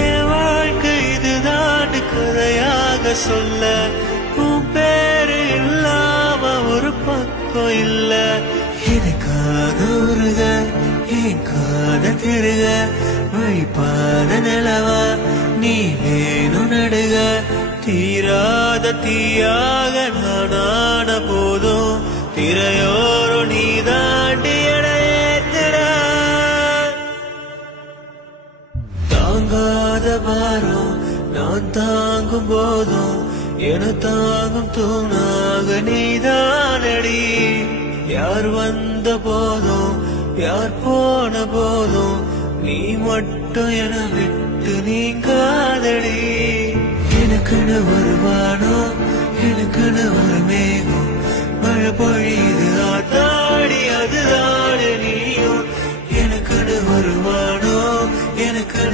என் வாழ்க்கை இதுதான் கதையாக சொல்ல உன் பேரு இல்லாம ஒரு பக்கம் இல்ல. எனக்காக உருக என் காத திருக வழிபாத நிலவா நீ வேணும் நடுக. தீராத தீயாக நானான போதும் திரையோரு நீ தாண்டி எடையேத்துற. தாங்காத பாரம் நான் தாங்கும் போதும் என தாங்கும் தூணாக நீதானடி. யார் வந்த போதும் யார் போன போதும் நீ மட்டும் என விட்டு நீங்காதடி. எனக்குன்னு ஒரு வானம் எனக்குன்னு ஒரு மேகம் மழை பொழியுது ஆத்தாடி அதுதான் நீயும். எனக்குன்னு ஒரு வானம் எனக்கு